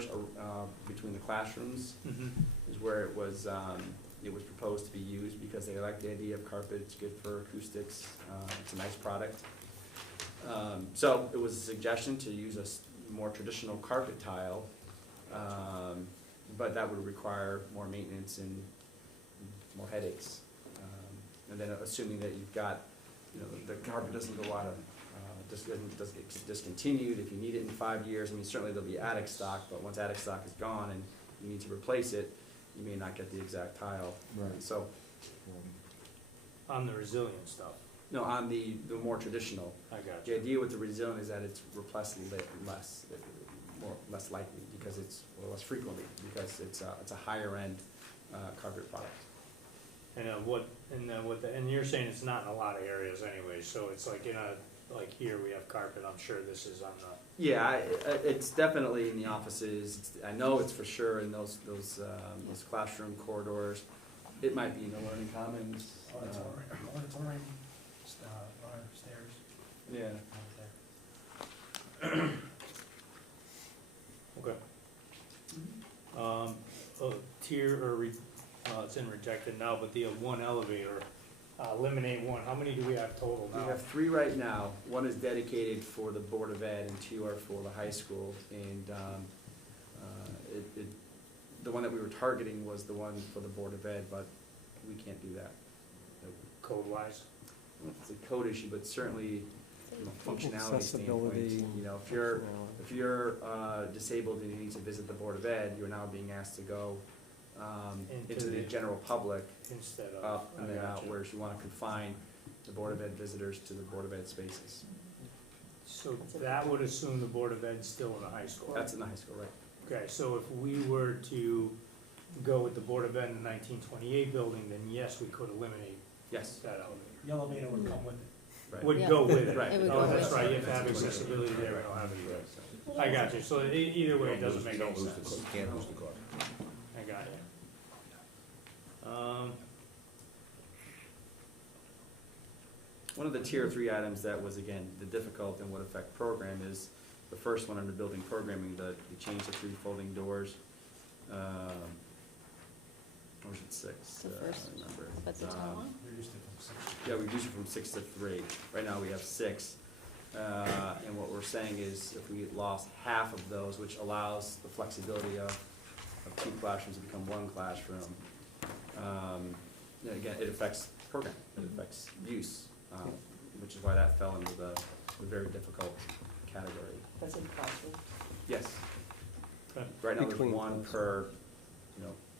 corridors between the classrooms is where it was proposed to be used, because they like the idea of carpet. It's good for acoustics. It's a nice product. So it was a suggestion to use a more traditional carpet tile, but that would require more maintenance and more headaches. And then assuming that you've got, the carpet doesn't go out of, doesn't get discontinued if you need it in 5 years. I mean, certainly there'll be attic stock, but once attic stock is gone and you need to replace it, you may not get the exact tile. Right. So, On the resilient stuff. no, on the more traditional. I got The you. idea with the resilient is that it's less likely, because it's, well, less frequently, because it's a higher end carpet product. And you're saying it's not in a lot of areas anyway, so it's like like here we have carpet, I'm sure this is on the. Yeah, it's definitely in the offices. I know it's for sure in those classroom corridors. It might be in the learning commons. Auditorium, stairs. Yeah. out Okay. Tier, it's in rejected now, but the one elevator, eliminate one, how many do we have total now? We have 3 right now. 1 is dedicated for the Board of Ed, and 2 are for the high school. And the one that we were targeting was the one for the Board of Ed, but we can't do that. Code-wise? It's a code issue, but certainly from a functionality Accessibility, standpoint, if you're disabled and you need to visit the Board of Ed, you're now being asked to go into the general public, Instead of. up and then I out, gotcha. whereas you want to confine the Board of Ed visitors to the Board of Ed spaces. So that would assume the Board of Ed's still in the high school? That's in the high school, right? Okay, so if we were to go with the Board of Ed in the 1928 building, then yes, we could eliminate Yes, that elevator. The elevator would come with it. right. Would Yeah. go with it. Right. It would Oh, go that's with right, it. you have to have accessibility there, we don't have it here. I got you, so either way, it doesn't make any sense. You can't lose the car. I got you. One of the tier 3 items that was, again, the difficult and would affect program is the first one under building programming, the change to 3 folding doors. Or was it 6? The first, I remember. that's the town one? Reduced it from 6. Yeah, we reduced it from 6 to 3. Right now we have 6. And what we're saying is if we lost half of those, which allows the flexibility of 2 classrooms to become 1 classroom, again, it affects program, it affects use, which is why that fell into the very difficult category. That's in classroom. Yes. Okay. Right now there's Between 1 per,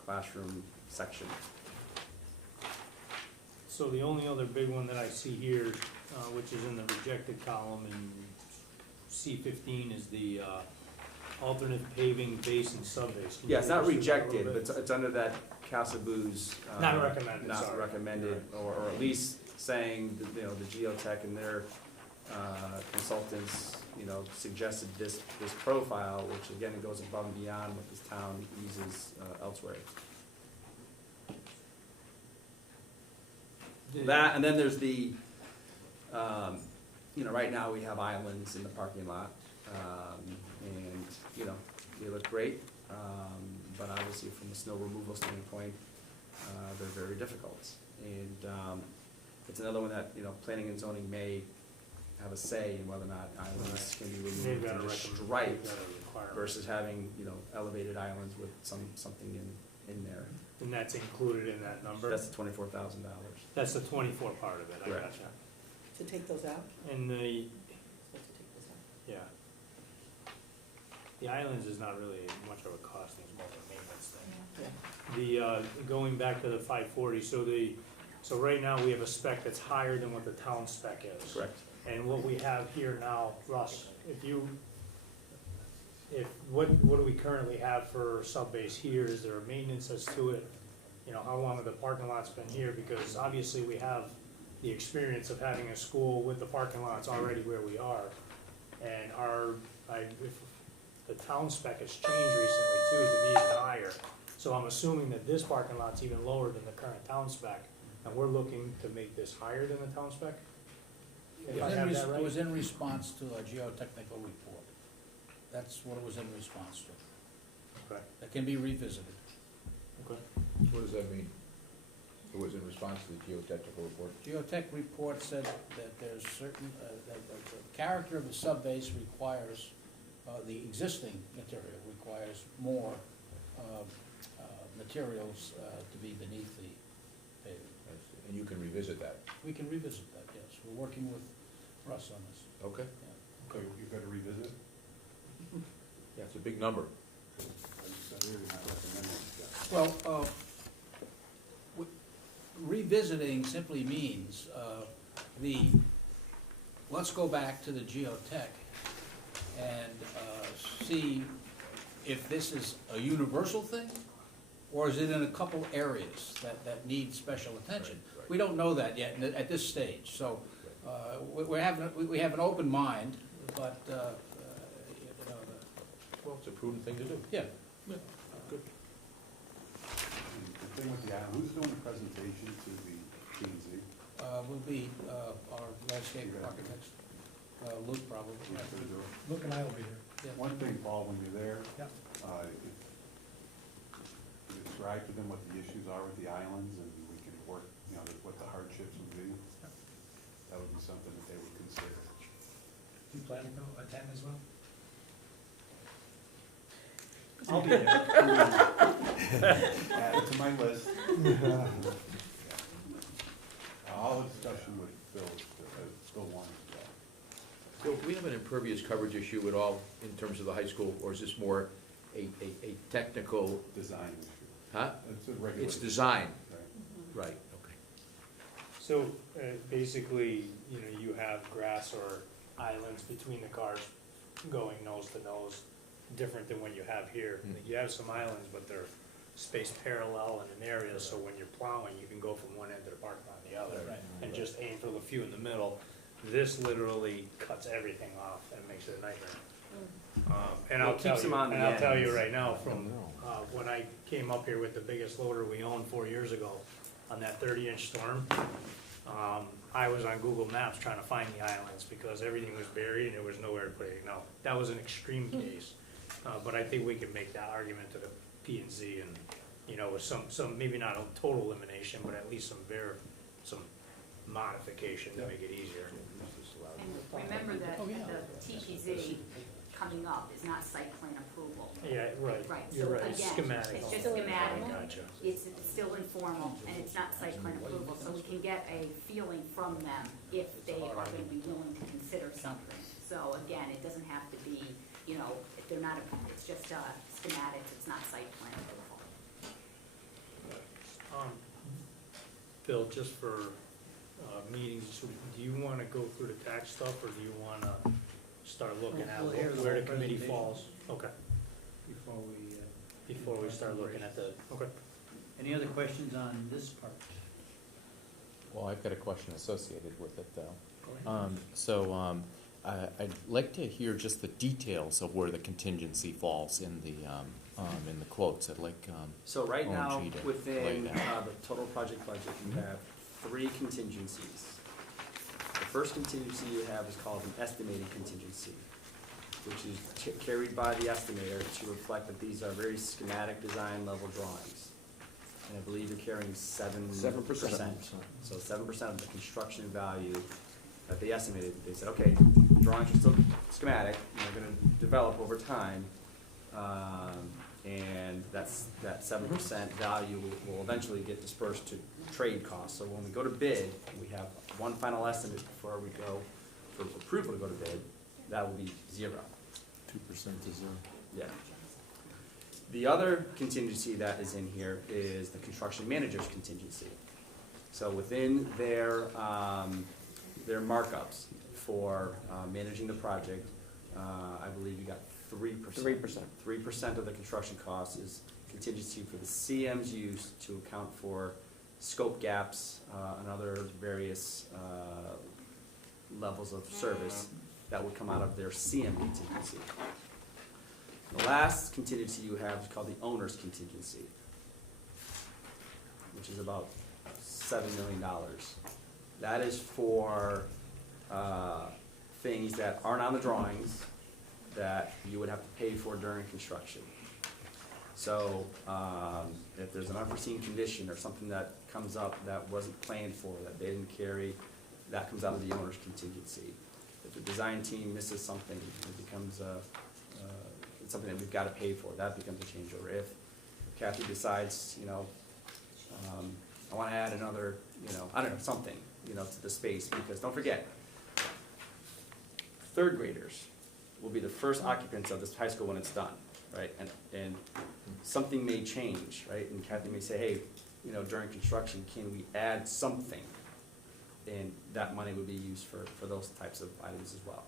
classroom section. So the only other big one that I see here, which is in the rejected column in C15 is the alternate paving base and subbase. Can you Yeah, it's not go through that a rejected, little but bit? it's under that Casaboo's. Not recommended, Not sorry. recommended, or at least saying, that, the geotech and their consultants, suggested this profile, which again, it goes above and beyond what this town uses elsewhere. That, and then there's the, right now we have islands in the parking lot, and, they look great, but obviously from a snow removal standpoint, they're very difficult. And it's another one that, planning and zoning may have a say in whether or not islands can be They've removed got and a just recommend- striped they've got a requirement. versus having, elevated islands with something in there. And that's included in that number? That's the $24,000. That's the 24 part of it, I Correct. gotcha. To take those out? And the, Supposed to take those out. yeah. The islands is not really much of a cost, it's more of a maintenance thing. Yeah. The, going back to the 540, so right now we have a spec that's higher than what the town spec is. Correct. And what we have here now, Russ, what do we currently have for subbase here? Is there a maintenance as to it? How long have the parking lots been here? Because obviously we have the experience of having a school with the parking lots already where we are. And if the town spec has changed recently too, to be even higher. So I'm assuming that this parking lot's even lower than the current town spec. And we're looking to make this higher than the town spec? If I have that It right? was in response to a geotechnical report. That's what it was in response to. Okay, that can be revisited. okay. What does that mean? It was in response to the geotechnical report? Geotech report said that there's certain, that the character of the subbase requires, the existing material requires more materials to be beneath the pavement. And you can revisit that? We can revisit that, yes. We're working with Russ on this. Okay. Yeah. So you've got to revisit? Yeah, it's a big number. I really not recommending that. Well, revisiting simply means let's go back to the geotech and see if this is a universal thing, or is it in a couple areas that need special attention? Right, right. We don't know that yet at this stage, so we have an open mind, but, you know, Well, it's a prudent thing to do. yeah. Good. And the thing with the island, who's doing the presentation to the P and Z? Will be our landscape architects, Luke probably. Yeah, they're doing it. Luke and I will be there. Yeah. One thing, Paul, when you're there, Yep. if you describe to them what the issues are with the islands, and we can work, you know, what the hardships would be, that would be something that they would consider. Do you plan to go attend as well? I'll be there. Add it to my list. All the discussion with Bill, Bill wanted to go. Bill, do we have an impervious coverage issue at all in terms of the high school, or is this more a technical, Design issue. huh? It's a regulation. It's design, Right. right, okay. So, basically, you know, you have grass or islands between the cars going nose to nose, different than what you have here. Mm. You have some islands, but they're spaced parallel in an area, so when you're plowing, you can go from one end of the parking lot to the other, Right. and just aim for the few in the middle. This literally cuts everything off and makes it a nightmare. And Well, I'll it tell keeps you, them on the and I'll tell you ends. right now, from, when I came up here with the biggest loader we owned 4 years ago, on that 30-inch storm, I was on Google Maps trying to find the islands, because everything was buried and there was nowhere to put it. Now, that was an extreme case, but I think we can make that argument to the P and Z, and, you know, with some, maybe not a total elimination, but at least some modification to make it easier. And remember that the TPZ coming up is not site plan approval. Yeah, right, Right, you're so right, it's again, schematic. it's just schematic. Gotcha. It's still informal, and it's not site plan approval, so we can get a feeling from them if they are gonna be willing to consider something. So again, it doesn't have to be, you know, if they're not, it's just schematics, it's not site plan approval. Bill, just for meetings, so do you wanna go through the tax stuff, or do you wanna start looking at We'll hear the where the whole committee presentation. falls? Okay, before we start looking at the, okay. Any other questions on this part? Well, I've got a question associated with it, though. Go ahead. I'd like to hear just the details of where the contingency falls in the quotes. I'd like, So right now, ONG to within lay it out. the total project budget, you have 3 contingencies. The first contingency you have is called an estimated contingency, which is carried by the estimator to reflect that these are very schematic design level drawings. And I believe you're carrying 7%. 7%. So 7% of the construction value that they estimated. They said, okay, drawings are still schematic, and they're gonna develop over time. And that 7% value will eventually get dispersed to trade costs. So when we go to bid, we have one final estimate before we go for approval to go to bid, that will be 0. 2% to 0. Yeah. The other contingency that is in here is the construction manager's contingency. So within their markups for managing the project, I believe you got 3%. 3% of the construction cost is contingency for the CM's use to account for scope gaps and other various levels of service that would come out of their CM contingency. The last contingency you have is called the owner's contingency, which is about $7 million. That is for things that aren't on the drawings that you would have to pay for during construction. So, if there's an unforeseen condition or something that comes up that wasn't planned for, that they didn't carry, that comes out of the owner's contingency. If the design team misses something, it becomes it's something that we've gotta pay for, that becomes a changeover. If Kathy decides, I wanna add another, I don't know, something, to the space, because don't forget, third graders will be the first occupants of this high school when it's done, right? And something may change, right? And Kathy may say, hey, during construction, can we add something? And that money would be used for those types of items as well.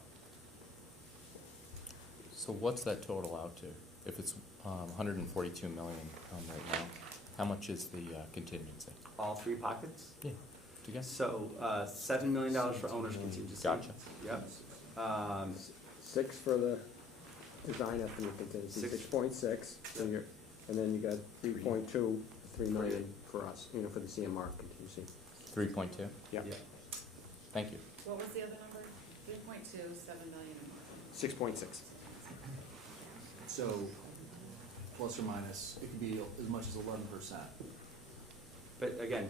So what's that total out to? If it's 142 million right now, how much is the contingency? All three pockets? Yeah. Together? So, $7 million for owner's contingency. Gotcha. Yep. 6 for the design estimate contingency, 6.6, and then you got 3.2, 3 million for us, for the CMR contingency. 3.2? Yeah. Thank you. What was the other number? 3.2, 7 million. 6.6. So, plus or minus, it could be as much as 11%. But again,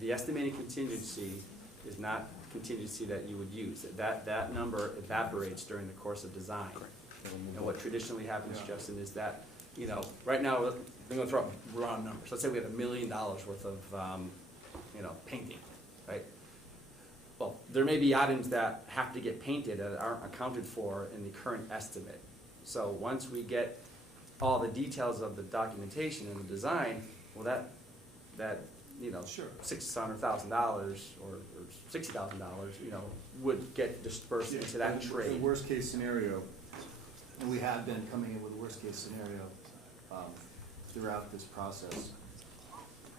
the estimated contingency is not contingency that you would use. That number evaporates during the course of design. And what traditionally happens, Justin, is that, right now, I'm gonna throw out raw numbers. Let's say we have $1 million worth of, painting, right? Well, there may be items that have to get painted that aren't accounted for in the current estimate. So once we get all the details of the documentation and the design, well, that Sure. $600,000 or $60,000, would get dispersed into that The trade. worst case scenario, and we have been coming in with a worst case scenario throughout this process,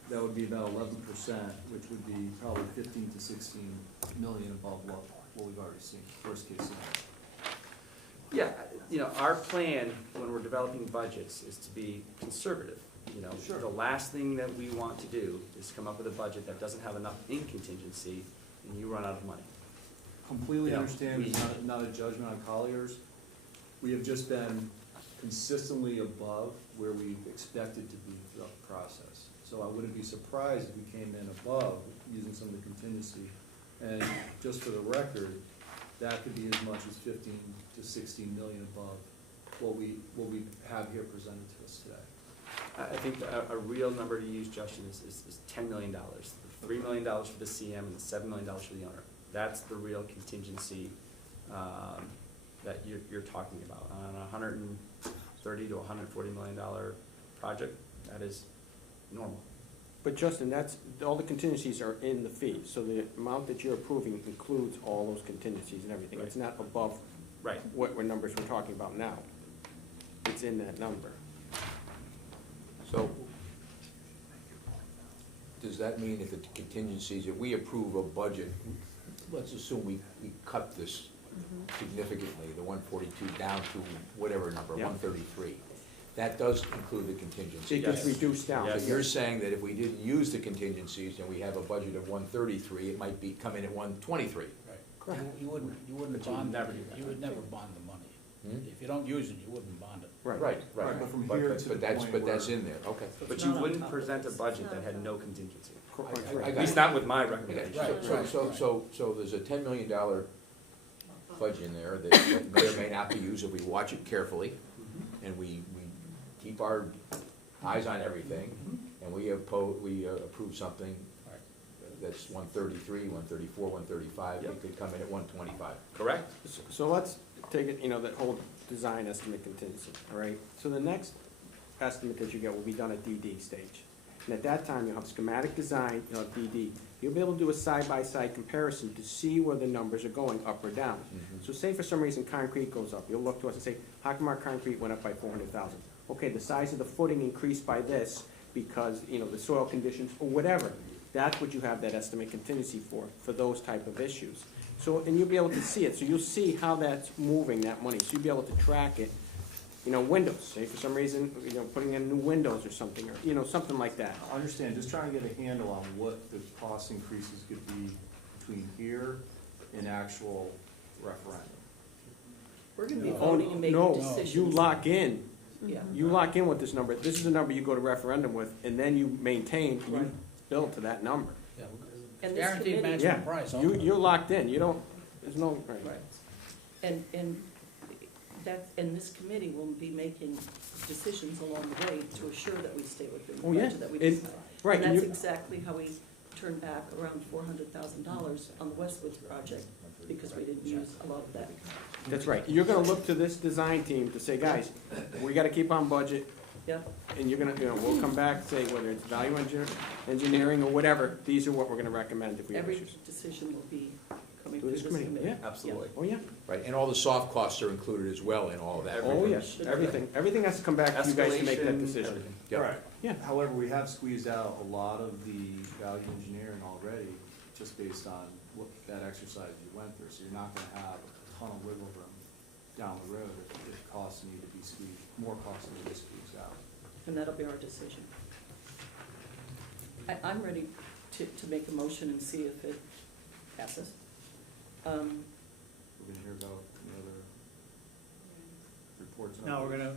that would be about 11%, which would be probably 15 to 16 million above what we've already seen, worst case scenario. Yeah, our plan when we're developing budgets is to be conservative. Sure. The last thing that we want to do is come up with a budget that doesn't have enough in contingency and you run out of money. Completely Yeah, understand, it's not a judgment on Colliers. We have just been consistently above where we expected to be throughout the process. So I wouldn't be surprised if we came in above using some of the contingency. And just for the record, that could be as much as 15 to 16 million above what we have here presented to us today. I think a real number to use, Justin, is $10 million. The $3 million for the CM and the $7 million for the owner. That's the real contingency that you're talking about. On a $130 to $140 million project, that is normal. But Justin, all the contingencies are in the fee, so the amount that you're approving includes all those contingencies and everything. Right. It's not above Right. what numbers we're talking about now. It's in that number. So, does that mean if the contingencies, if we approve a budget, let's assume we cut this significantly, the 142 down to whatever number, Yeah. 133, that does include the contingency. It gets Yes. reduced down. Yes. So you're saying that if we didn't use the contingencies and we have a budget of 133, it might come in at 123? Right. You wouldn't But you would bond, never do that. you would never bond the money. Hmm? If you don't use it, you wouldn't bond it. Right. Right, but from here to the point But that's where- in there, okay. But you wouldn't present a budget that had no contingency. Correct. I At got least it. not with my Okay, recommendation. Right. so there's a $10 million budget in there that may or may not be used if we watch it carefully, and we keep our eyes on everything, and we approve something that's 133, 134, 135, Yep. it could come in at 125. Correct? So let's take it, that whole design estimate contingency, all right? So the next estimate that you get will be done at DD stage. And at that time, you'll have schematic design, you'll have DD. You'll be able to do a side-by-side comparison to see where the numbers are going up or down. Mhm. So say for some reason concrete goes up, you'll look to us and say, how come our concrete went up by 400,000? Okay, the size of the footing increased by this because, the soil conditions or whatever. That's what you have that estimate contingency for those type of issues. So, and you'll be able to see it, so you'll see how that's moving, that money, so you'll be able to track it. Windows, say for some reason, putting in new windows or something, or, something like that. I understand, just trying to get a handle on what the cost increases could be between here and actual referendum. We're gonna be Oh, voting and making no, decisions. you lock in Yeah. You lock in with this number, this is the number you go to referendum with, and then you maintain, and Right. you build to that number. Yeah, And this guaranteed committee- Yeah, maximum price. you're locked in, you don't, there's no, right. Right. And and this committee will be making decisions along the way to assure that we stay within the Oh, yeah. budget that we It- decide. right, And and that's you- exactly how we turned back around $400,000 on the Westwoods project, because we didn't use a lot of that. That's right. You're gonna look to this design team to say, guys, we gotta keep on budget, Yeah, and you're gonna, we'll come back, say whether it's value engineering or whatever, these are what we're gonna recommend if we have every issues. decision will be coming To through this this committee, committee. yeah. Absolutely. Oh, yeah. Right, and all the soft costs are included as well in all of that. Oh, yes, everything has to come back to you guys to make that Escalation, decision. everything. Yeah. Correct. Yeah. However, we have squeezed out a lot of the value engineering already, just based on what, that exercise you went through. So you're not gonna have a ton of wiggle room down the road if costs need to be squeezed, more costs need to be squeezed out. And that'll be our decision. I'm ready to make a motion and see if it passes. We're gonna hear about any other reports. and No, updates.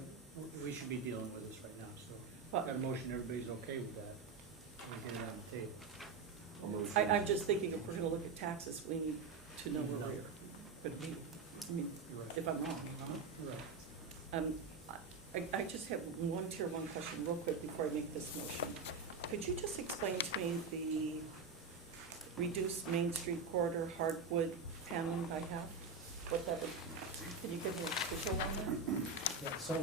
we should be dealing with this right now, so. Well- Got a motion, everybody's okay with that, we'll get it on the table. A motion. I'm just thinking if we're gonna look at taxes, we need to know where we're gonna be. I mean, You're right. if I'm wrong. You're right. I just have one tier one question real quick before I make this motion. Could you just explain to me the reduced Main Street corridor hardwood paneling I have? What that would, can you give me a visual on that? Yeah, so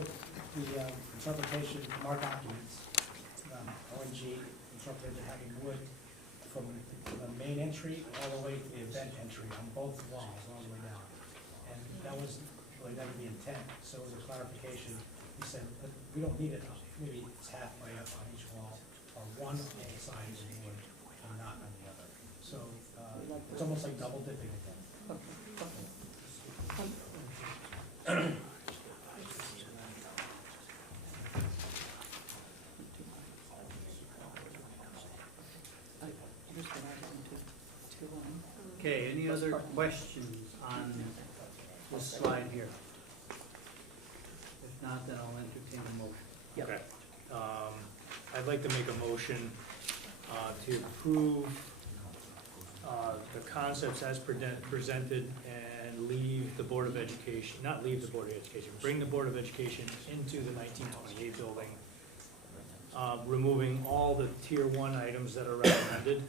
the interpretation from our documents, ONG interpreted having wood from the main entry all the way to the event entry on both walls, all the way down. And that was really never the intent, so it was a clarification. We said, but we don't need it, maybe it's halfway up on each wall, or one side is in wood and not on the other. So it's almost like double dipping again. Okay, okay. Here's what I did to Okay, any other questions on this slide here? If not, then I'll entertain a motion. Yep. Okay. I'd like to make a motion to approve the concepts as presented and leave the Board of Education, not leave the Board of Education, bring the Board of Education into the 1928 building, removing all the tier one items that are recommended.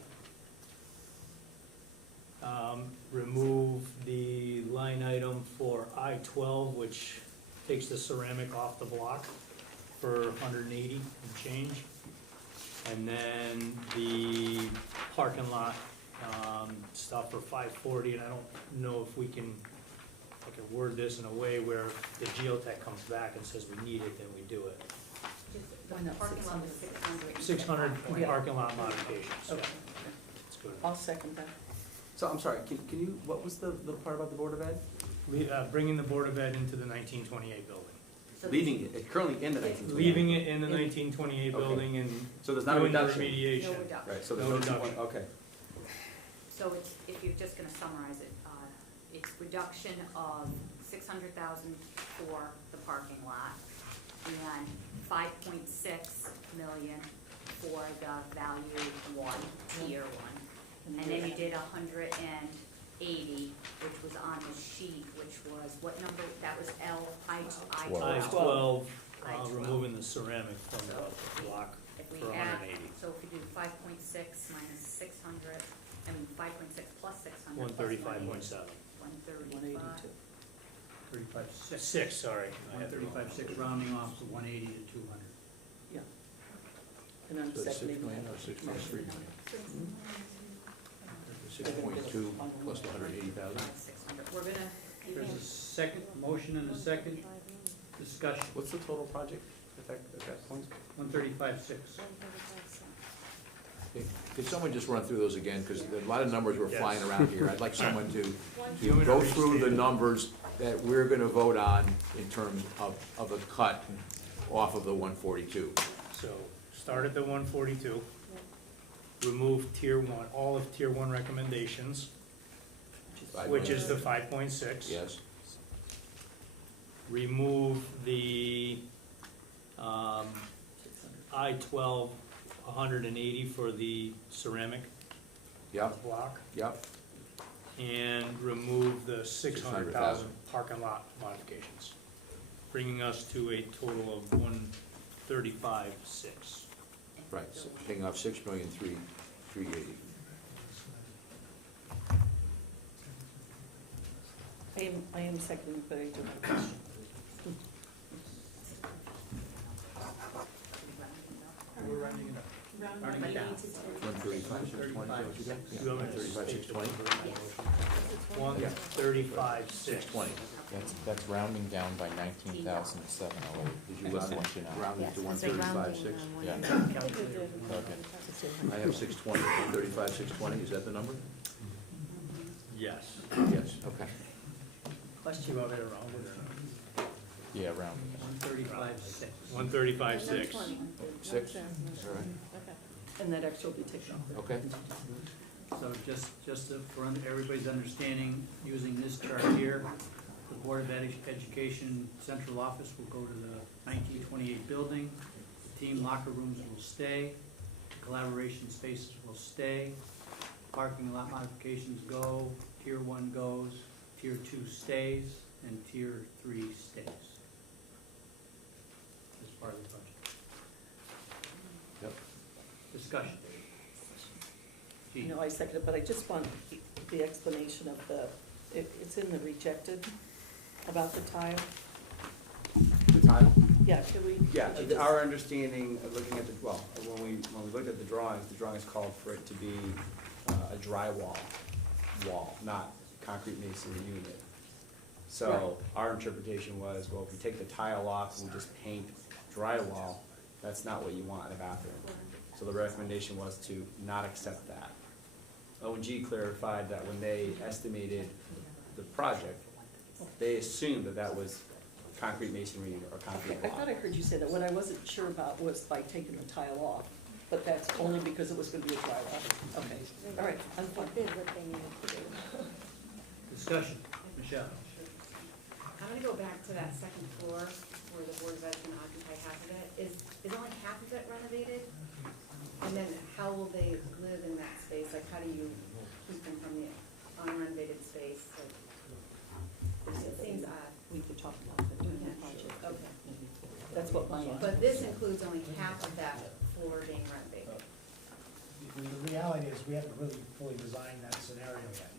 Remove the line item for I-12, which takes the ceramic off the block for 180 and change. And then the parking lot stuff for 540, and I don't know if I can word this in a way where the geotech comes back and says we need it, then we do it. The Why not parking lot was 600? 600. 600 parking lot modifications, yeah. Okay, That's good. I'll second that. So I'm sorry, can you, what was the part about the Board of Ed? Bringing the Board of Ed into the 1928 building. So Leaving it, currently in the 1928. Leaving it in the 1928 Okay. building and So there's not a doing the reduction? remediation. No reduction. Right, so there's No no 2 reduction. okay. So it's, if you're just gonna summarize it, it's reduction of 600,000 for the parking lot and 5.6 million for the value one, tier one. And then you did 180, which was on the sheet, which was, what number, that was L, I-12. I-12, I-12. removing the ceramic from the block If we for add, 180. so if we do 5.6 minus 600, I mean, 5.6 plus 600 plus 135.7. 135. 35.6. 6, sorry. I had it wrong. 135.6 rounding off to 180 to 200. Yeah. And I'm So 6 seconding million that. or 6.3 million? Mhm. 6.2 plus the 180,000? 600, we're gonna, There's a second, motion and a second, discussion, What's the total project at that point? 135.6. Could someone just run through those again, because a lot of numbers were Yes. flying around here. I'd like someone to You want me to go through the restate it? numbers that we're gonna vote on in terms of a cut off of the 142. So, start at the 142. Remove tier one, all of tier one recommendations, which is the 5.6. Yes, Remove the I-12, 180 for the ceramic Yep, block, yep, and remove the 600,000 600,000 parking lot modifications, bringing us to a total of 135,600. right, so taking off 6,380,000. I am seconding, but I do have a question. We're rounding it up. Rounding it down. 135, 620, is that what you got? You want me to 135, 620? 135,620. That's rounding down by 19,708. Did you round Just it, want you to know. round it to 135,600? Yeah. Okay. I have 620, 135, 620, is that the number? Yes. Yes, okay. Do you want me to round it or not? Yeah, rounding. 135,600. 135,600. 6, all right, And that extra will be taken off. okay. So for everybody's understanding, using this chart here, the Board of Education Central Office will go to the 1928 building. Team locker rooms will stay. Collaboration spaces will stay. Parking lot modifications go. Tier 1 goes. Tier 2 stays. And Tier 3 stays. As part of the budget. Yep. Discussion. Gene? No, I second it, but I just want the explanation of it's in the rejected about the tile. The tile? Yeah, can we? Yeah, could you just- our understanding of looking at when we looked at the drawings called for it to be a drywall wall, not concrete masonry unit. So our interpretation was, well, if you take the tile off and we just paint drywall, that's not what you want in a bathroom. So the recommendation was to not accept that. O&G clarified that when they estimated the project, they assumed that that was concrete masonry or concrete Okay, I block. thought I heard you say that. What I wasn't sure about was by taking the tile off, but that's only because it was gonna be a drywall. Okay, all right, I'm fine. Discussion. Michelle? I'm gonna go back to that second floor where the Board of Ed's gonna occupy half of it. Is only half of it renovated? And then how will they live in that space? Like, how do you keep them from the unrenovated space? Like, it seems odd. We could talk about that during the project. Okay. That's what my answer. But this includes only half of that floor being renovated. The reality is, we haven't really fully designed that scenario yet,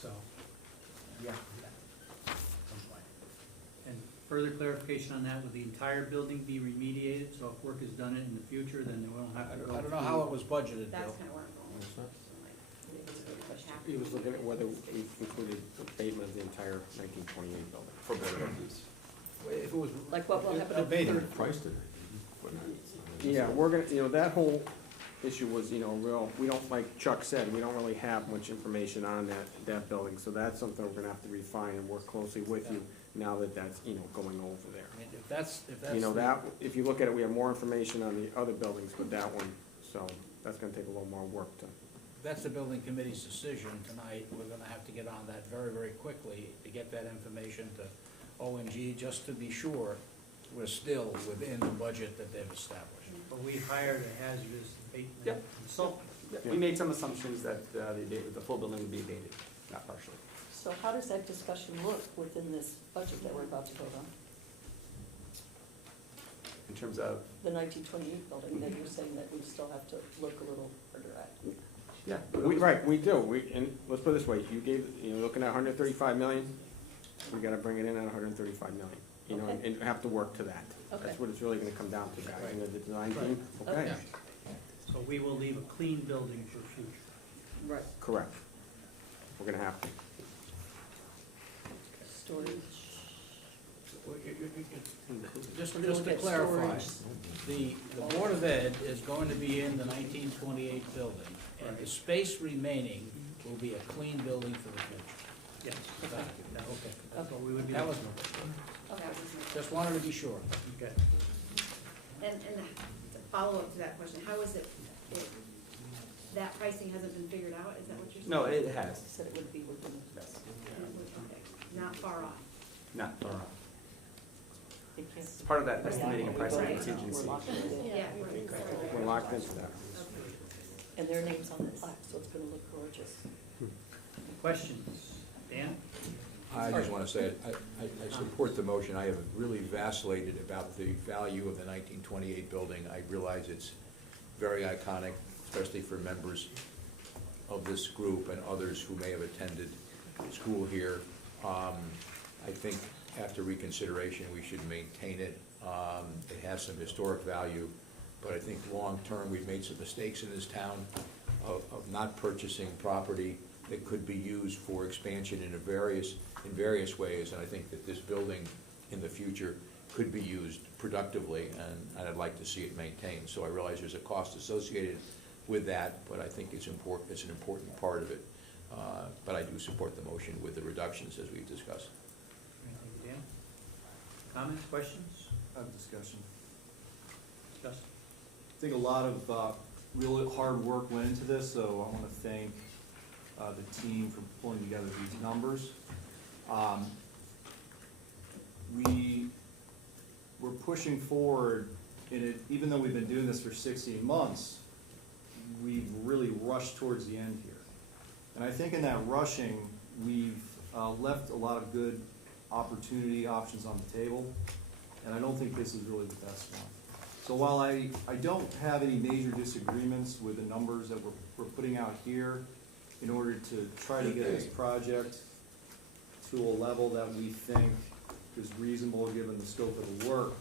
so, yeah. And further clarification on that, will the entire building be remediated, so if work is done in the future, then they won't have to go I don't know how it was budgeted, That's Bill. kind of where I'm going. What's that? So, like, half- He was looking at whether we included abatement of the entire 1928 building. For better ideas. If it was. Like what will happen at the abated. third? Priced it. Yeah, we're gonna, that whole issue was, we don't, like Chuck said, we don't really have much information on that building, so that's something we're gonna have to refine and work closely with you now that that's, going over there. I mean, if that's. If you look at it, we have more information on the other buildings with that one, so that's gonna take a little more work to. That's the building committee's decision tonight. We're gonna have to get on that very, very quickly to get that information to O&G, just to be sure we're still within the budget that they've established. But we hired a hazardous abatement Yep. consultant. We made some assumptions that the full building would be abated, not partially. So how does that discussion look within this budget that we're about to vote on? In terms of, The 1928 building that you're saying that we still have to look a little harder at? yeah. We do, and let's put it this way, looking at 135 million, we gotta bring it in at 135 million, Okay. and have to work to that. Okay. That's what it's really gonna come down to, guys, the design team, okay? Okay. So we will leave a clean building for future. Right. Correct. We're gonna have to. Storage. Just We're gonna to get clarify, storage. the Board of Ed is going to be in the 1928 building, and the space remaining will be a clean building for the future. Yes. Okay. Okay, that's what we would be. That was, Okay. just wanted to be sure. Okay. And to follow up to that question, how is it, that pricing hasn't been figured out, is that what you're saying? No, it has. Said it would be within. Yes. Okay, not far off. Not far off. It can't. It's part of that estimating and pricing Right. contingency. We're locked into it. Yeah. We're locked into that. And their name's on the plaque, so it's gonna look gorgeous. Questions? Dan? I just want to say, I support the motion. I have really vacillated about the value of the 1928 building. I realize it's very iconic, especially for members of this group and others who may have attended school here. I think after reconsideration, we should maintain it. It has some historic value, but I think long-term, we've made some mistakes in this town of not purchasing property that could be used for expansion in various ways, and I think that this building in the future could be used productively, and I'd like to see it maintained. So I realize there's a cost associated with that, but I think it's an important part of it. But I do support the motion with the reductions as we've discussed. Thank you, Dan. Comments, questions? I have a discussion. Discuss. I think a lot of real hard work went into this, so I want to thank the team for pulling together these numbers. We're pushing forward in it, even though we've been doing this for 16 months, we've really rushed towards the end here. And I think in that rushing, we've left a lot of good options on the table, and I don't think this is really the best one. So while I don't have any major disagreements with the numbers that we're putting out here in order to try to get this project to a level that we think is reasonable given the scope of the work,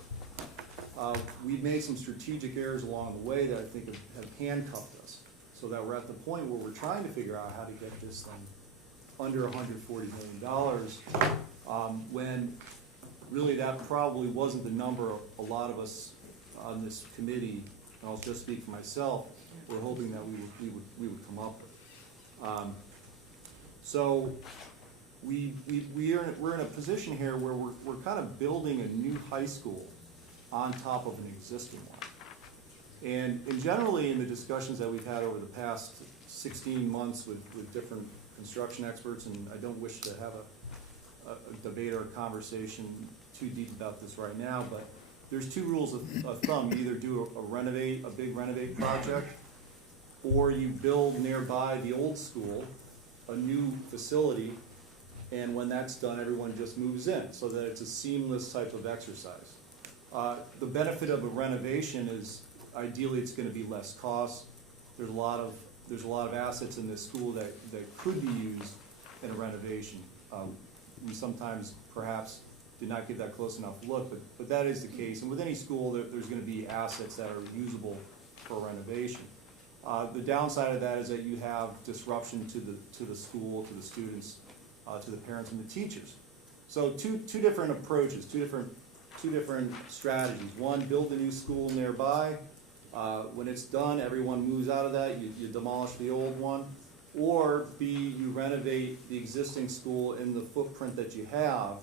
we've made some strategic errors along the way that I think have handcuffed us, so that we're at the point where we're trying to figure out how to get this thing under $140 million, when really that probably wasn't the number a lot of us on this committee, and I'll just speak for myself, we're hoping that we would come up with. So we're in a position here where we're kind of building a new high school on top of an existing one. And generally in the discussions that we've had over the past 16 months with different construction experts, and I don't wish to have a debate or a conversation too deep about this right now, but there's two rules of thumb. You either do a big renovate project, or you build nearby the old school, a new facility, and when that's done, everyone just moves in, so that it's a seamless type of exercise. The benefit of a renovation is ideally it's going to be less cost. There's a lot of assets in this school that could be used in a renovation. We sometimes perhaps did not give that close enough look, but that is the case. And with any school, there's going to be assets that are usable for renovation. The downside of that is that you have disruption to the school, to the students, to the parents and the teachers. So two different approaches, two different strategies. One, build a new school nearby. When it's done, everyone moves out of that. You demolish the old one. Or B, you renovate the existing school in the footprint that you have,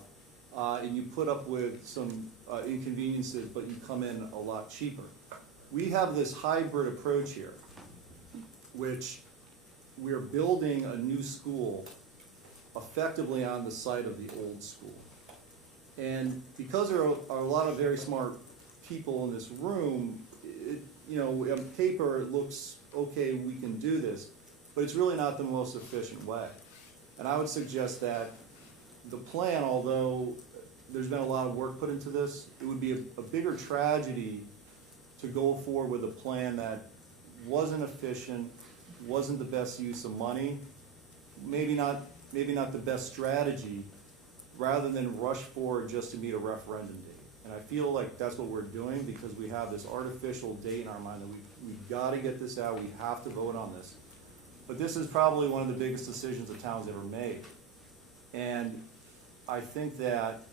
and you put up with some inconveniences, but you come in a lot cheaper. We have this hybrid approach here, which we're building a new school effectively on the site of the old school. And because there are a lot of very smart people in this room, on paper it looks, okay, we can do this, but it's really not the most efficient way. And I would suggest that the plan, although there's been a lot of work put into this, it would be a bigger tragedy to go forward with a plan that wasn't efficient, wasn't the best use of money, maybe not the best strategy, rather than rush forward just to meet a referendum date. And I feel like that's what we're doing, because we have this artificial date in our mind that we've got to get this out, we have to vote on this. But this is probably one of the biggest decisions the town's ever made. And I think that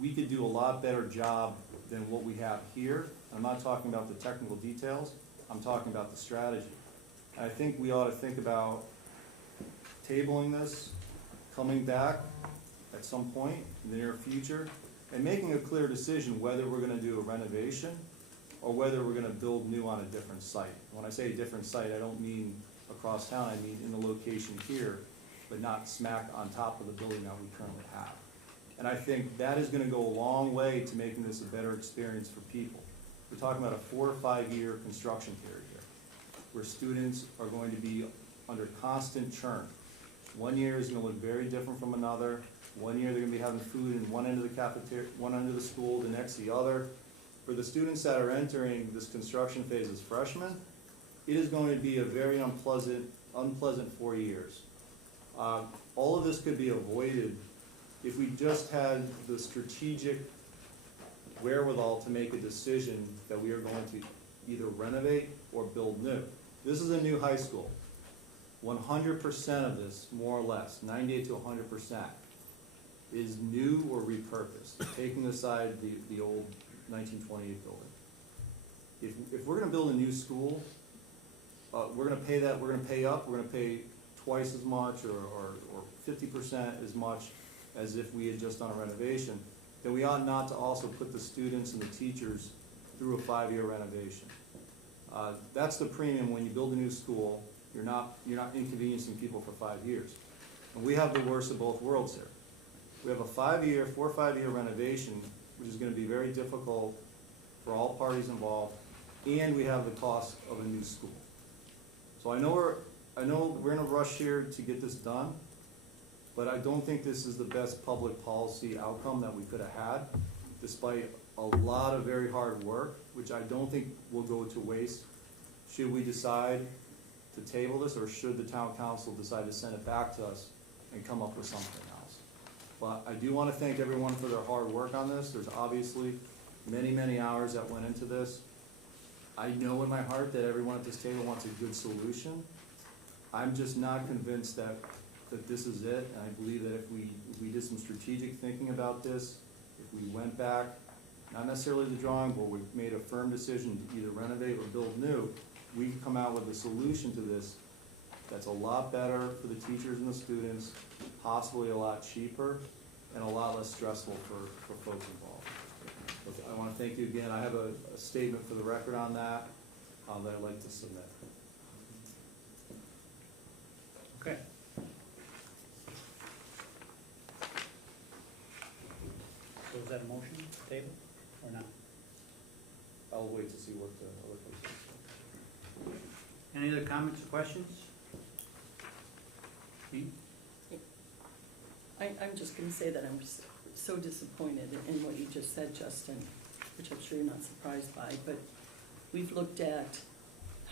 we could do a lot better job than what we have here. I'm not talking about the technical details, I'm talking about the strategy. And I think we ought to think about tabling this, coming back at some point in the near future, and making a clear decision whether we're going to do a renovation or whether we're going to build new on a different site. When I say a different site, I don't mean across town, I mean in the location here, but not smack on top of the building that we currently have. And I think that is gonna go a long way to making this a better experience for people. We're talking about a 4 or 5 year construction period here, where students are going to be under constant churn. 1 year is gonna look very different from another. 1 year, they're gonna be having food in one end of the cafeteria, one end of the school, the next the other. For the students that are entering this construction phase as freshmen, it is going to be a very unpleasant 4 years. All of this could be avoided if we just had the strategic wherewithal to make a decision that we are going to either renovate or build new. This is a new high school. 100% of this, more or less, 98 to 100%, is new or repurposed, taking aside the old 1928 building. If we're gonna build a new school, we're gonna pay that, we're gonna pay up, we're gonna pay twice as much or 50% as much as if we had just done a renovation, then we ought not to also put the students and the teachers through a 5-year renovation. That's the premium when you build a new school. You're not inconveniencing people for 5 years. And we have the worst of both worlds here. We have a 4 or 5 year renovation, which is gonna be very difficult for all parties involved, and we have the cost of a new school. So I know we're in a rush here to get this done, but I don't think this is the best public policy outcome that we could have had, despite a lot of very hard work, which I don't think will go to waste. Should we decide to table this, or should the town council decide to send it back to us and come up with something else? But I do want to thank everyone for their hard work on this. There's obviously many, many hours that went into this. I know in my heart that everyone at this table wants a good solution. I'm just not convinced that this is it, and I believe that if we did some strategic thinking about this, if we went back, not necessarily the drawing board, we made a firm decision to either renovate or build new, we could come out with a solution to this that's a lot better for the teachers and the students, possibly a lot cheaper, and a lot less stressful for folks involved. But I want to thank you again. I have a statement for the record on that that I'd like to submit. Okay. So is that a motion, table, or not? I'll wait to see what the other folks say. Any other comments or questions? Dean? I'm just gonna say that I'm so disappointed in what you just said, Justin, which I'm sure you're not surprised by, but we've looked at,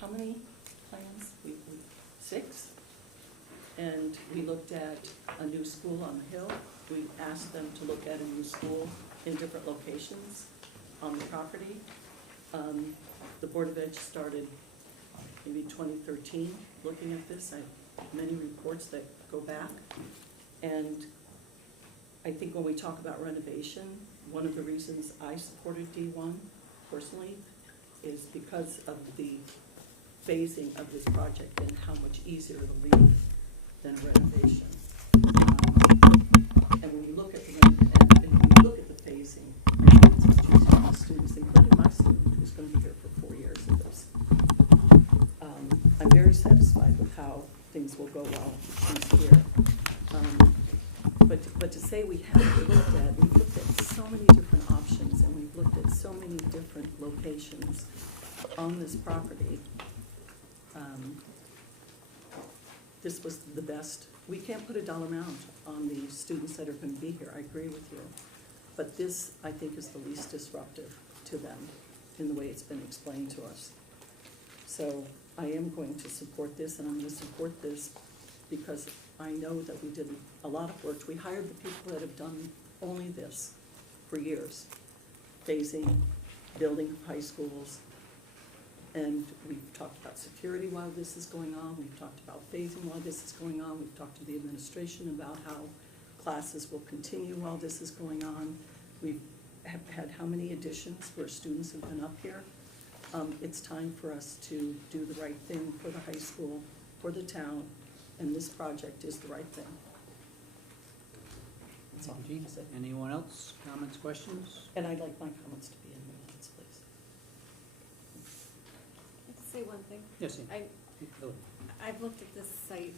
how many plans? 6? And we looked at a new school on the hill. We asked them to look at a new school in different locations on the property. The Board of Ed started maybe 2013 looking at this. I have many reports that go back. And I think when we talk about renovation, one of the reasons I supported D1 personally is because of the phasing of this project and how much easier it'll be than renovation. And when you look at the phasing, it's much easier for the students, including my student who's going to be here for 4 years of this. I'm very satisfied with how things will go while she's here. But to say we've looked at so many different options, and we've looked at so many different locations on this property. This was the best. We can't put a dollar amount on the students that are going to be here, I agree with you. But this, I think, is the least disruptive to them in the way it's been explained to us. So I am going to support this, and I'm going to support this because I know that we did a lot of work. We hired the people that have done only this for years, phasing, building of high schools, and we've talked about security while this is going on. We've talked about phasing while this is going on. We've talked to the administration about how classes will continue while this is going on. We have had how many additions where students have been up here? It's time for us to do the right thing for the high school, for the town, and this project is the right thing. That's all I'm gonna say. Anyone else? Comments, questions? And I'd like my comments to be in the minutes, please. I'd say one thing. Yes, Ian. Go ahead. I've looked at this site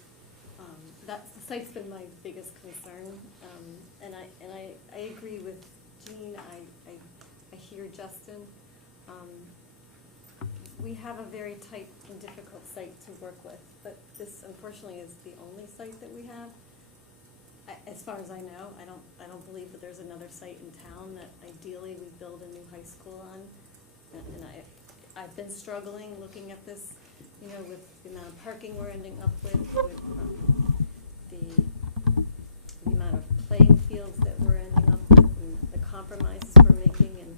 That's, the site's been my biggest concern, and I agree with Jean, I hear Justin. We have a very tight and difficult site to work with, but this unfortunately is the only site that we have. As far as I know, I don't believe that there's another site in town that ideally we build a new high school on. And I've been struggling looking at this, you know, with the amount of parking we're ending up with the amount of playing fields that we're ending up with, and the compromises we're making, and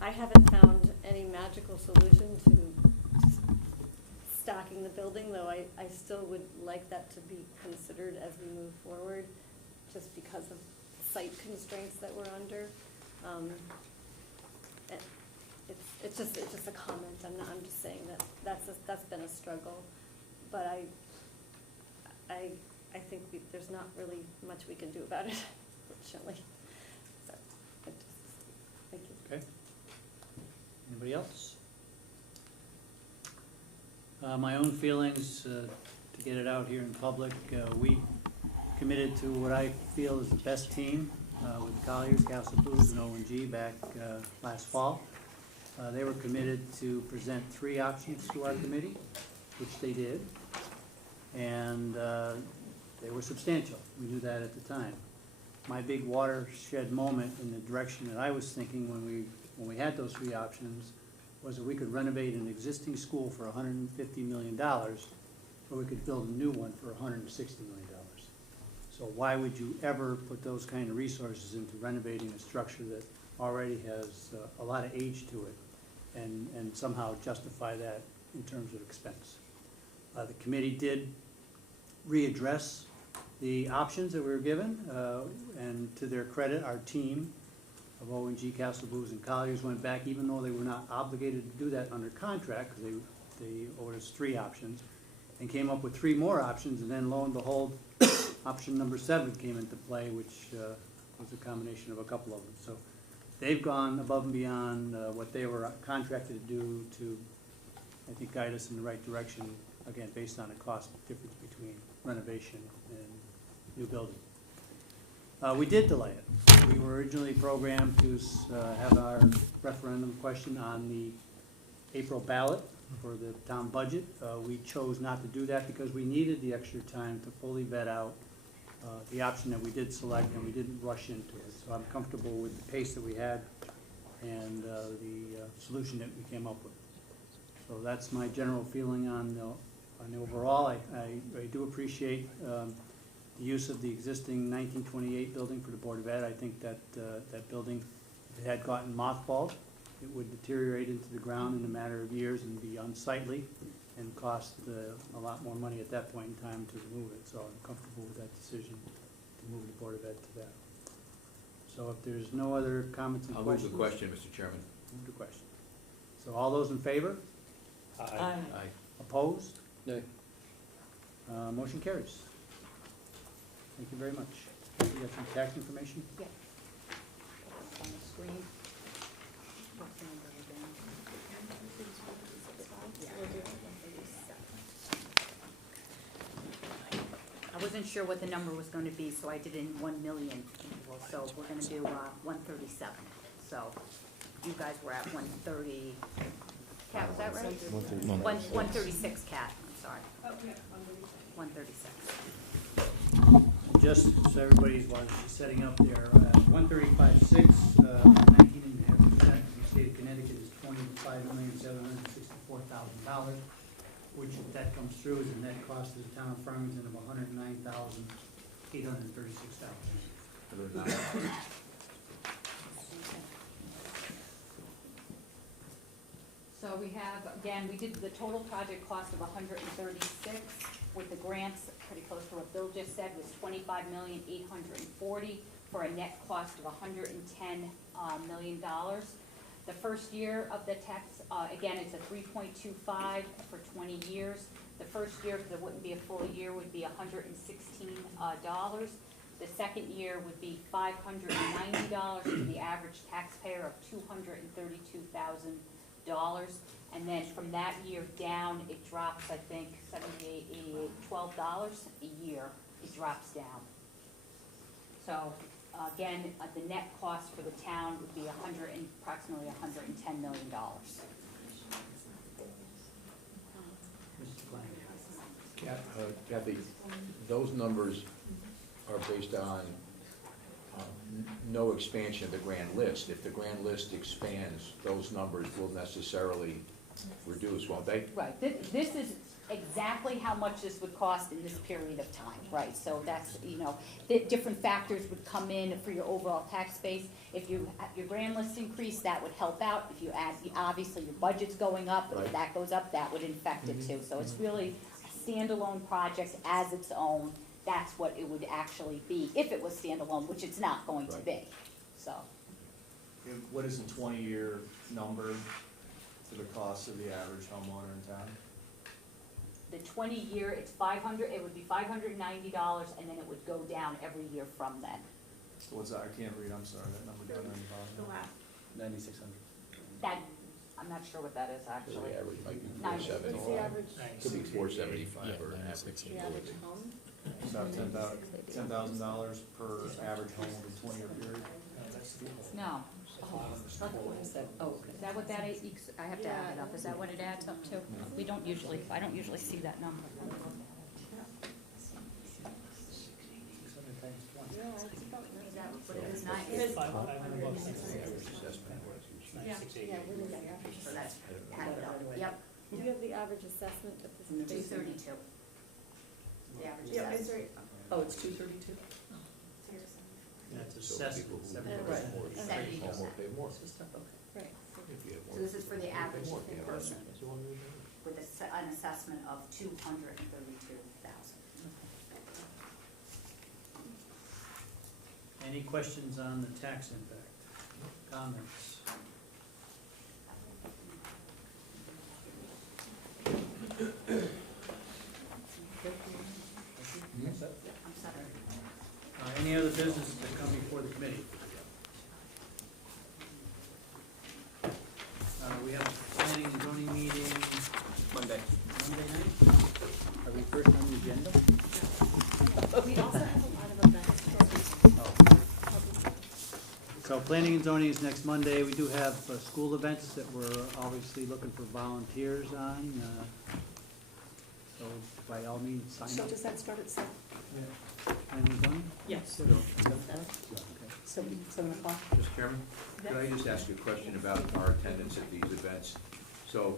I haven't found any magical solution to stocking the building, though I still would like that to be considered as we move forward, just because of site constraints that we're under. It's just a comment. I'm just saying that's been a struggle, but I think there's not really much we can do about it, fortunately. So, thank you. Okay. Anybody else? My own feelings, to get it out here in public, we committed to what I feel is the best team with Colliers, Castle Foods, and O&G back last fall. They were committed to present 3 options to our committee, which they did, and they were substantial. We knew that at the time. My big watershed moment in the direction that I was thinking when we had those 3 options was that we could renovate an existing school for $150 million, or we could build a new one for $160 million. So why would you ever put those kind of resources into renovating a structure that already has a lot of age to it, and somehow justify that in terms of expense? The committee did readdress the options that we were given, and to their credit, our team of O&G, Castle Booze, and Colliers went back, even though they were not obligated to do that under contract, because they owed us 3 options, and came up with 3 more options, and then lo and behold, option number 7 came into play, which was a combination of a couple of them. So they've gone above and beyond what they were contracted to do to, I think, guide us in the right direction, again, based on the cost difference between renovation and new building. We did delay it. We were originally programmed to have our referendum question on the April ballot for the town budget. We chose not to do that because we needed the extra time to fully vet out the option that we did select, and we didn't rush into it. So I'm comfortable with the pace that we had and the solution that we came up with. So that's my general feeling on the overall. I do appreciate the use of the existing 1928 building for the Board of Ed. I think that that building, if it had gotten mothballed, it would deteriorate into the ground in a matter of years and be unsightly and cost a lot more money at that point in time to remove it. So I'm comfortable with that decision to move the Board of Ed to that. So if there's no other comments and questions. I'll move the question, Mr. Chairman. Move the question. So all those in favor? Aye. Opposed? Nay. Motion carries. Thank you very much. You got some tax information? Yeah. On the screen. What's the number again? I wasn't sure what the number was going to be, so I did in 1 million. So we're going to do 137. So you guys were at 130. Kat, was that right? 136, Kat. I'm sorry. Oh, yeah, 136. Just so everybody's while she's setting up there, 135.6, 19.5%. The state of Connecticut is $25,764,000, which if that comes through is a net cost to the town of Farmington of $109,836. So we have, again, we did the total project cost of 136 with the grants, pretty close to what Bill just said, was $25,840 for a net cost of $110 million. The first year of the tax, again, it's a 3.25 for 20 years. The first year, because it wouldn't be a full year, would be $116. The second year would be $590 for the average taxpayer of $232,100. And then from that year down, it drops, I think, $78, $88, $12 a year, it drops down. So, again, the net cost for the town would be approximately $110 million. Kathy, those numbers are based on no expansion of the grand list. If the grand list expands, those numbers will necessarily reduce, won't they? Right, this is exactly how much this would cost in this period of time, right? So that's, you know, different factors would come in for your overall tax base. If your grand list increase, that would help out. If you add, obviously your budget's going up, but if that goes up, that would affect it too. So it's really a standalone project as its own. That's what it would actually be if it was standalone, which it's not going to be, so. What is the 20-year number for the cost of the average homeowner in town? The 20-year, it's it would be $590, and then it would go down every year from then. So what's that, I can't read, I'm sorry, that number down there in the bottom. 9,600. That, I'm not sure what that is The actually. average might be Ninety. 470. What's the average? Could be 475 or an average. The average home? About $10,000 per average home over a 20-year period. No. Is that what that is? I have to add it up. Is that what it adds up to? I don't usually see that number. Yeah, it's about Is that what it is? Yeah, we did that. So that's added up. Yep. Do you have the average assessment at this? 232. The average Yeah, assessment. it's right. Oh, it's 232? That's So assessed people who 70%. pay more, Right. home will pay more. Right. If you have So more. this is for the average More, you know, person that's- with an assessment of 232,000. Any questions on the tax impact? Comments? I'm sorry. Any other business that come before the committee? We have a planning and zoning meeting Monday. Monday night. Are we first on the agenda? We also have a lot of events. So planning and zoning is next Monday. We do have school events that we're obviously looking for volunteers on. So by all means, sign So up. does that start at 7? Planning and zoning? Yes. Okay. 7 o'clock? Mr. Chairman, could I just ask you a question about our attendance at these events? So,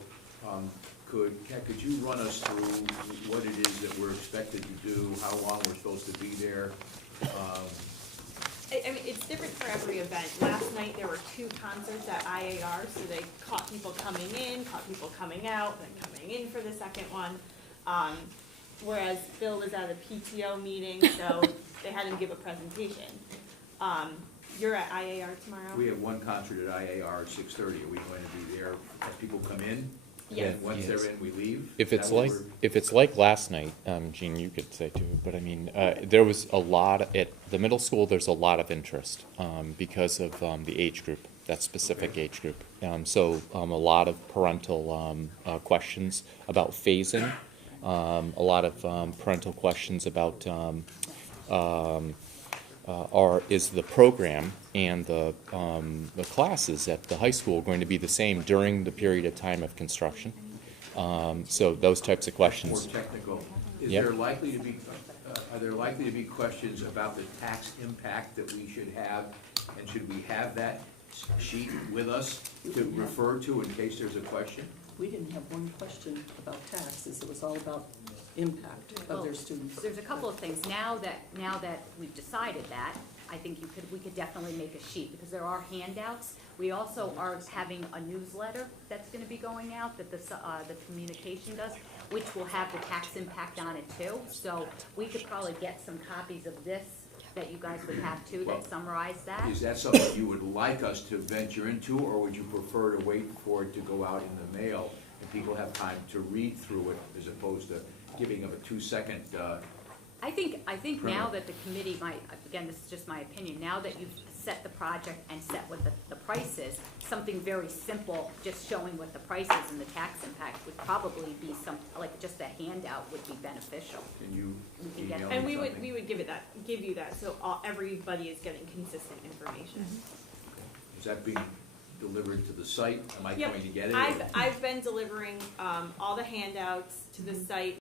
could you run us through what it is that we're expected to do, how long we're supposed to be there? I mean, it's different for every event. Last night, there were 2 concerts at IAR, so they caught people coming in, caught people coming out, then coming in for the second one. Whereas Bill was at a PTO meeting, so they had him give a presentation. You're at IAR tomorrow? We have one concert at IAR at 6:30. Are we going to be there as people come in? Yes. And once they're in, we leave? If Is it's that what like, we're- if it's like last night, Gene, you could say too, but I mean, there was a lot, at the middle school, there's a lot of interest, because of, the age group, that specific age group. So, a lot of parental, questions about phasing, a lot of, parental questions about, is the program and the classes at the high school going to be the same during the period of time of construction? So those types of More questions. technical. Is Yep. there likely to be, are there likely to be questions about the tax impact that we should have? And should we have that sheet with us to refer to in case there's a question? We didn't have one question about taxes. It was all about impact of their students. There's a couple of things. Now that we've decided that, I think we could definitely make a sheet, because there are handouts. We also are having a newsletter that's gonna be going out, that the communication does, which will have the tax impact on it too. So we could probably get some copies of this that you guys would have too, Well, that summarize that. Is that something you would like us to venture into, or would you prefer to wait for it to go out in the mail and people have time to read through it as opposed to giving them a 2-second, I think now Criminal. that the committee might, again, this is just my opinion, now that you've set the project and set what the price is, something very simple, just showing what the price is and the tax impact would probably be like just a handout would be beneficial. Can you We can get email that. And me we something? would give you that, so everybody is getting consistent information. Is that being delivered to the site? Am I Yep. going to get it? I've been delivering, all the handouts to the site